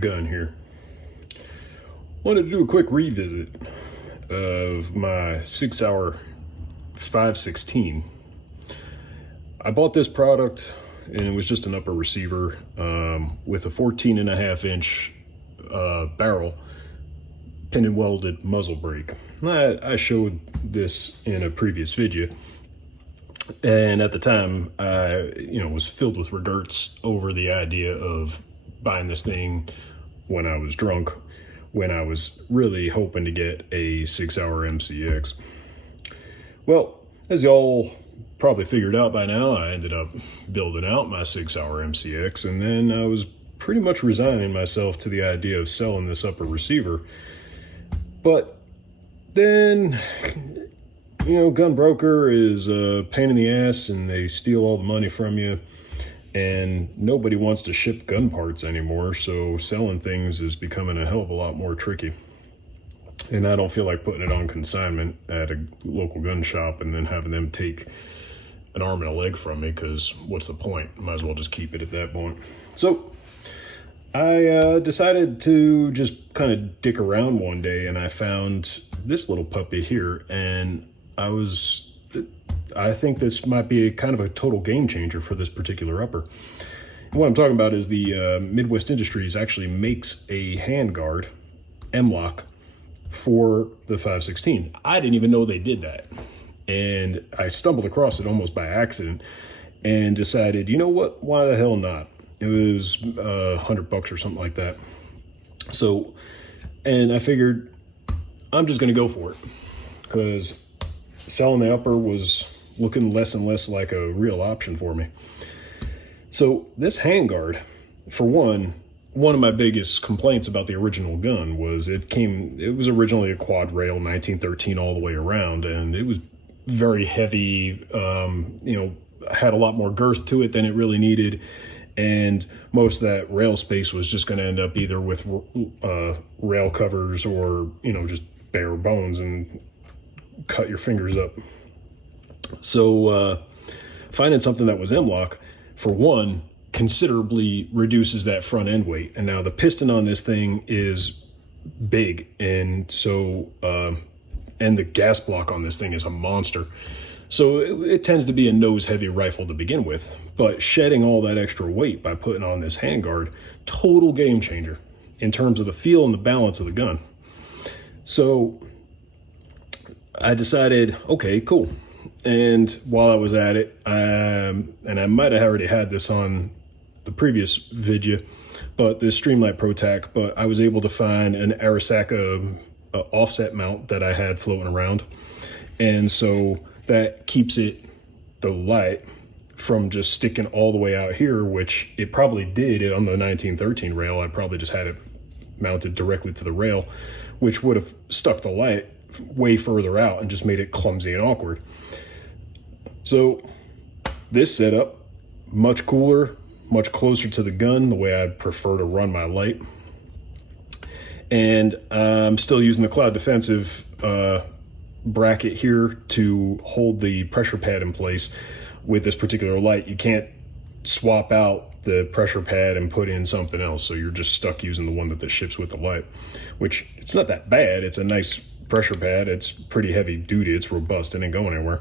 gun here. Wanted to do a quick revisit of my 6-hour 516. I bought this product and it was just an upper receiver with a 14.5-inch barrel pin and welded muzzle brake. I showed this in a previous video, and at the time I was filled with regrets over the idea of buying this thing when I was drunk, when I was really hoping to get a 6-hour MCX. Well, as y'all probably figured out by now, I ended up building out my 6-hour MCX, and then I was pretty much resigning myself to the idea of selling this upper receiver. But then, gun broker is a pain in the ass, and they steal all the money from you, and nobody wants to ship gun parts anymore, so selling things is becoming a hell of a lot more tricky. And I don't feel like putting it on consignment at a local gun shop and then having them take an arm and a leg from me, because what's the point? Might as well just keep it at that point. So I decided to just kind of dick around one day, and I found this little puppy here, and I think this might be kind of a total game changer for this particular upper. And what I'm talking about is the Midwest Industries actually makes a handguard M-lock for the 516. I didn't even know they did that, and I stumbled across it almost by accident and decided, you know what, why the hell not? It was $100 or something like that. So, and I figured I'm just gonna go for it, because selling the upper was looking less and less like a real option for me. So this handguard, for one of my biggest complaints about the original gun was it was originally a quad rail 1913 all the way around, and it was very heavy, had a lot more girth to it than it really needed. And most of that rail space was just going to end up either with rail covers or, just bare bones and cut your fingers up. So finding something that was M-lock, for one, considerably reduces that front end weight. And now the piston on this thing is big, and so and the gas block on this thing is a monster. So it tends to be a nose heavy rifle to begin with, but shedding all that extra weight by putting on this handguard, total game changer in terms of the feel and the balance of the gun. So I decided, okay, cool. And while I was at it, and I might have already had this on the previous video, but this Streamlight Pro Tac, but I was able to find an Arisaka offset mount that I had floating around. And so that keeps the light from just sticking all the way out here, which it probably did on the 1913 rail. I probably just had it mounted directly to the rail, which would have stuck the light way further out and just made it clumsy and awkward. So this setup, much cooler, much closer to the gun, the way I prefer to run my light. And I'm still using the Cloud Defensive bracket here to hold the pressure pad in place with this particular light. You can't swap out the pressure pad and put in something else, so you're just stuck using the one that ships with the light, which it's not that bad. It's a nice pressure pad. It's pretty heavy duty. It's robust. It ain't going anywhere.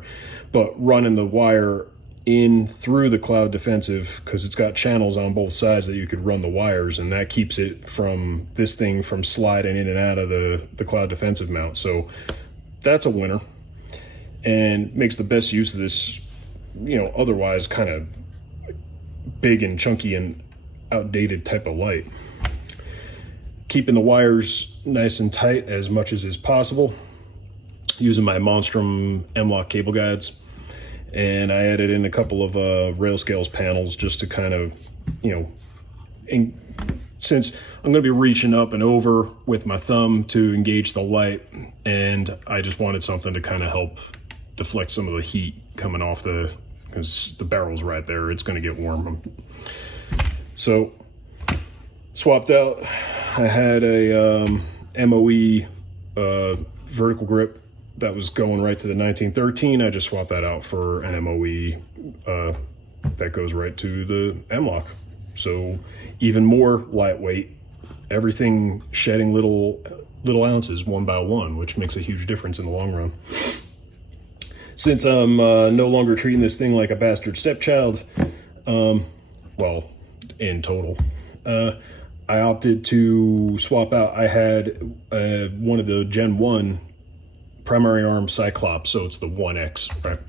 But running the wire in through the Cloud Defensive, because it's got channels on both sides that you could run the wires, and that keeps it from this thing from sliding in and out of the Cloud Defensive mount. So that's a winner, and makes the best use of this, otherwise kind of big and chunky and outdated type of light. Keeping the wires nice and tight as much as is possible, using my Monstrum M-lock cable guides, and I added in a couple of rail scales panels just to kind of, since I'm going to be reaching up and over with my thumb to engage the light, and I just wanted something to kind of help deflect some of the heat coming off because the barrel's right there. It's going to get warm. So swapped out. I had a MOE vertical grip that was going right to the 1913. I just swapped that out for an MOE that goes right to the M-lock. So even more lightweight, everything shedding little ounces one by one, which makes a huge difference in the long run. Since I'm no longer treating this thing like a bastard stepchild, well, in total, I opted to swap out. I had one of the Gen 1 primary arm Cyclops, so it's the 1X, right?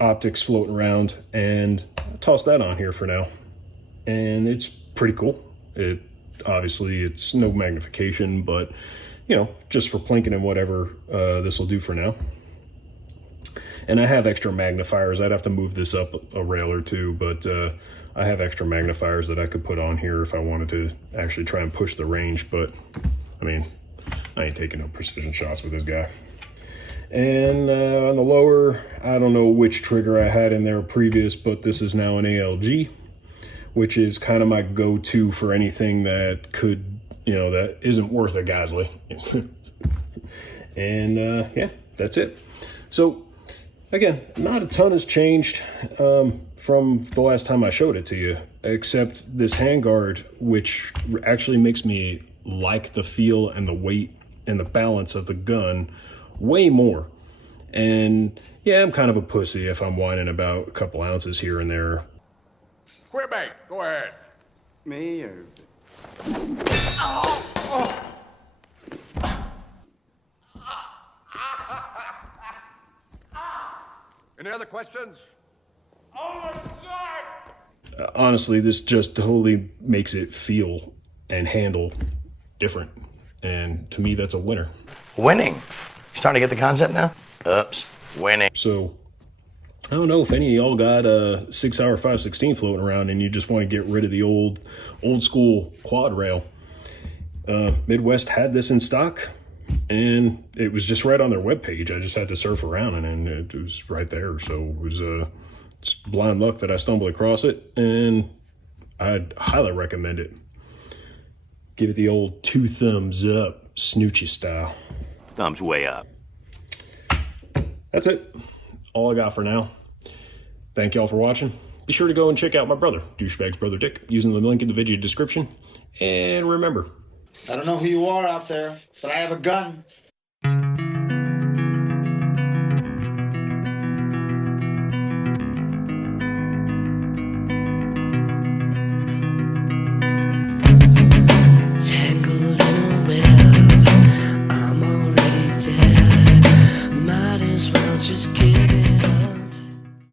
Optics floating around, and I tossed that on here for now. And it's pretty cool. Obviously, it's no magnification, but, you know, just for plinking and whatever, this will do for now. And I have extra magnifiers. I'd have to move this up a rail or two, but I have extra magnifiers that I could put on here if I wanted to actually try and push the range. But, I mean, I ain't taking no precision shots with this guy. And on the lower, I don't know which trigger I had in there previous, but this is now an ALG, which is kind of my go-to for anything that could, you know, that isn't worth a Gasly. And yeah, that's it. So again, not a ton has changed from the last time I showed it to you, except this handguard, which actually makes me like the feel and the weight and the balance of the gun way more. And yeah, I'm kind of a pussy if I'm whining about a couple ounces here and there. Quit, mate. Go ahead. Me or... Any other questions? Oh my God! Honestly, this just totally makes it feel and handle different. And to me, that's a winner. Winning. You starting to get the concept now? Oops. Winning. So I don't know if any of y'all got a 6-hour 516 floating around and you just want to get rid of the old school quad rail. Midwest had this in stock, and it was just right on their webpage. I just had to surf around, and it was right there. So it was just blind luck that I stumbled across it, and I'd highly recommend it. Give it the old 2 thumbs up, Sootch style. Thumbs way up. That's it. All I got for now. Thank y'all for watching. Be sure to go and check out my brother, Dooshbag's brother Dick, using the link in the video description. And remember, I don't know who you are out there, but I have a gun.